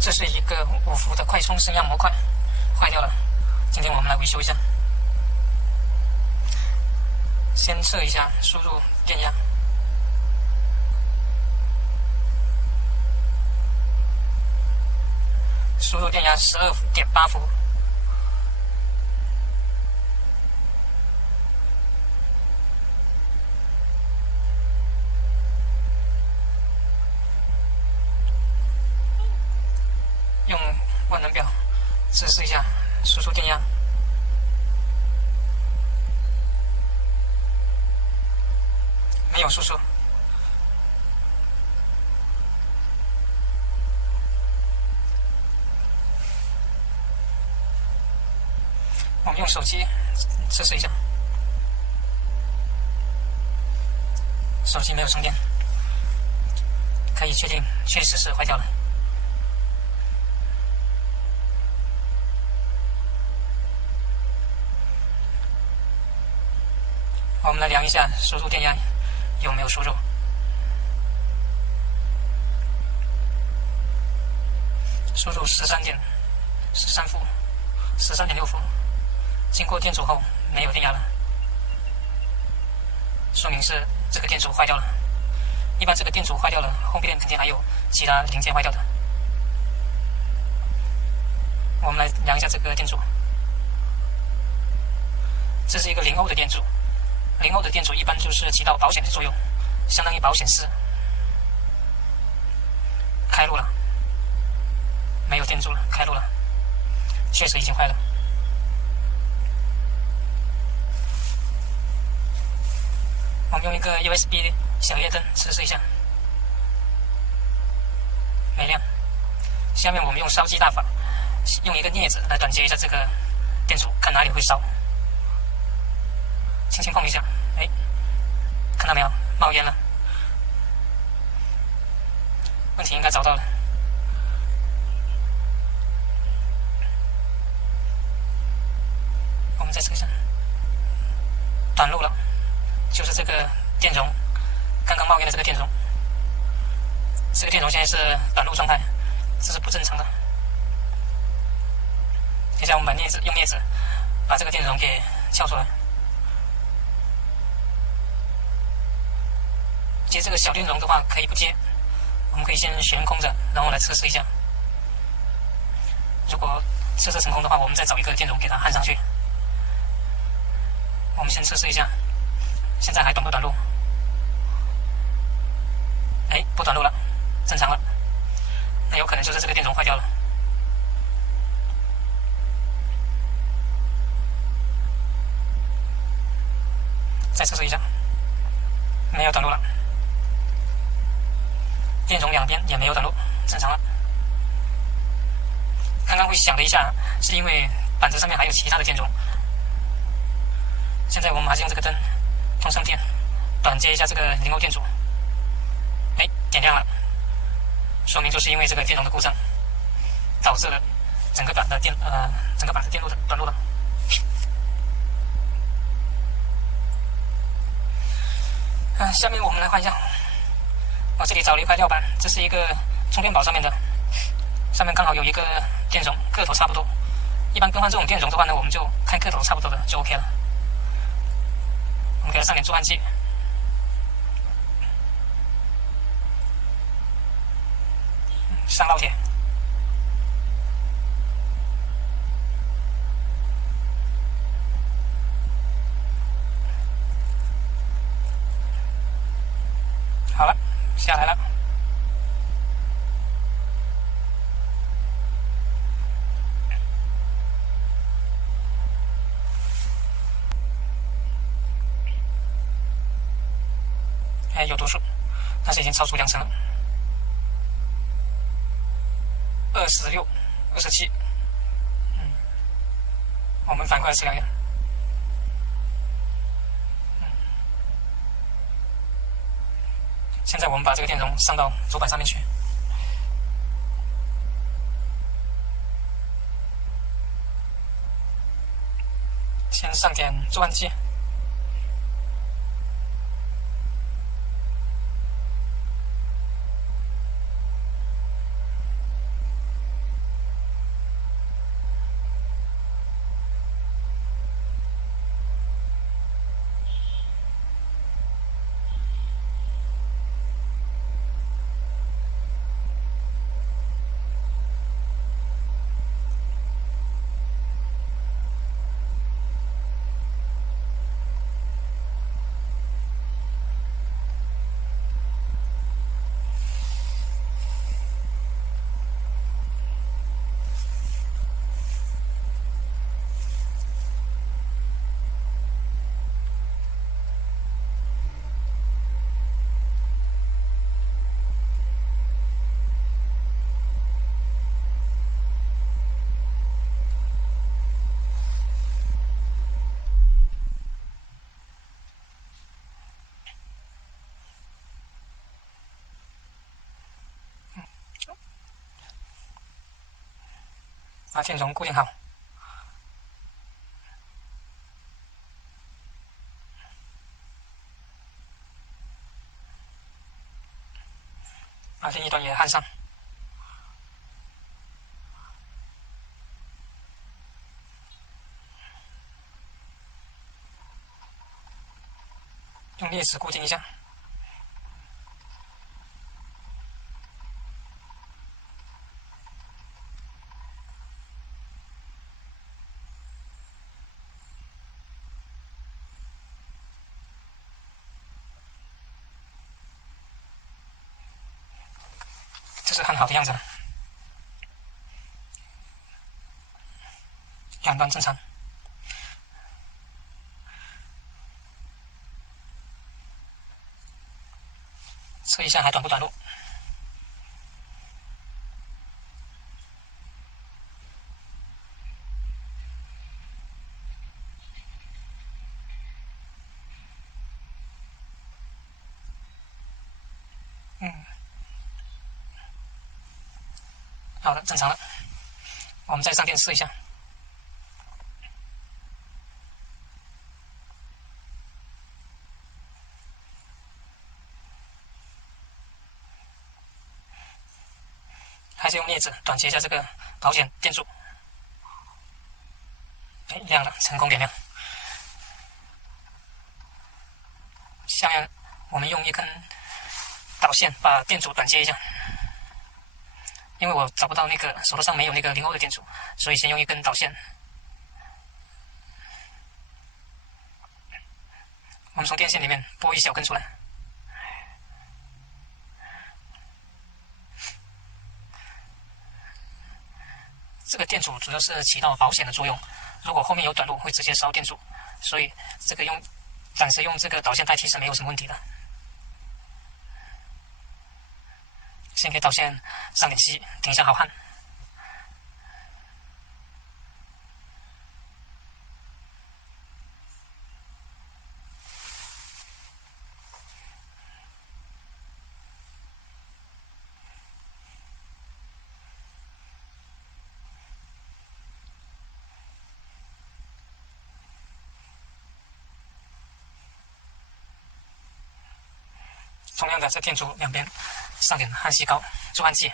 这是一个5伏的快充升压模块坏掉了，今天我们来维修一下。先测一下输入电压，输入电压12.8伏。用万能表测试一下输出电压，没有输出。我们用手机测试一下，手机没有充电，可以确定确实是坏掉了。我们来量一下输入电压有没有输入。输入13伏，13.6伏，经过电阻后没有电压了，说明是这个电阻坏掉了。一般这个电阻坏掉了，后面肯定还有其他零件坏掉的。我们来量一下这个电阻，这是一个0欧的电阻。0欧的电阻一般就是起到保险的作用，相当于保险丝。开路了，没有电阻了，开路了，确实已经坏了。我们用一个 USB 小夜灯测试一下，没亮。下面我们用烧鸡大法，用一个镊子来短接一下这个电阻，看哪里会烧。轻轻碰一下，哎，看到没有？冒烟了。问题应该找到了。我们再测一下，短路了，就是这个电容，刚刚冒烟的这个电容。这个电容现在是短路状态，这是不正常的。接下来我们用镊子把这个电容给撬出来。接这个小电容的话可以不接，我们可以先悬空着，然后来测试一下。如果测试成功的话，我们再找一个电容给它焊上去。我们先测试一下，现在还短不短路？哎，不短路了，正常了。那有可能就是这个电容坏掉了。再测试一下，没有短路了。电容两边也没有短路，正常了。刚刚会响了一下，是因为板子上面还有其他的电容。现在我们还是用这个灯通上电，短接一下这个0欧电阻。哎，点亮了，说明就是因为这个电容的故障，导致了整个板的电路的短路了。下面我们来换一下。我这里找了一块料板，这是一个充电宝上面的，上面刚好有一个电容，个头差不多。一般更换这种电容的话呢，我们就看个头差不多的就 OK 了。我们给它上点助焊剂，上烙铁。好了，下来了。哎，有读数，但是已经超出2成了，26、27。我们反过来测量一下。现在我们把这个电容上到主板上面去，先上点助焊剂，把电容固定好。把另一端也焊上。用镊子固定一下。这是焊好的样子，两端正常。测一下还短不短路。好的，正常了。我们再上电试一下。还是用镊子短切一下这个保险电阻。哎，亮了，成功点亮。下面我们用一根导线把电阻短接一下。因为我找不到那个手头上没有那个0欧的电阻，所以先用一根导线。我们从电线里面拨一小根出来。这个电阻主要是起到保险的作用，如果后面有短路会直接烧电阻，所以这个暂时用这个导线代替是没有什么问题的。先给导线上点漆，顶一下好焊。同样的，在电阻两边上点焊锡膏助焊剂。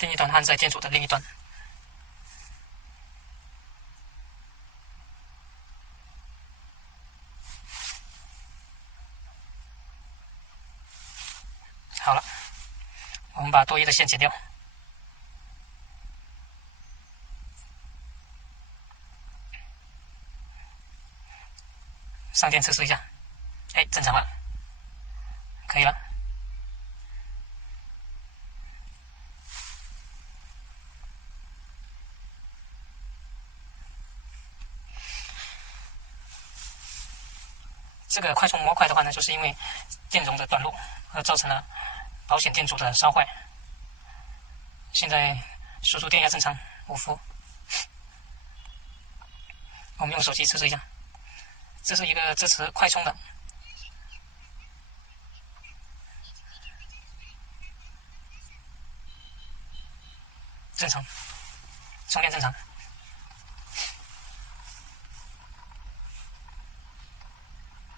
另一端焊在电阻的另一端。好了，我们把多余的线剪掉。上电测试一下，哎，正常了，可以了。这个快充模块的话呢，就是因为电容的短路而造成了保险电阻的烧坏。现在输出电压正常，5伏。我们用手机测试一下，这是一个支持快充的，正常，充电正常。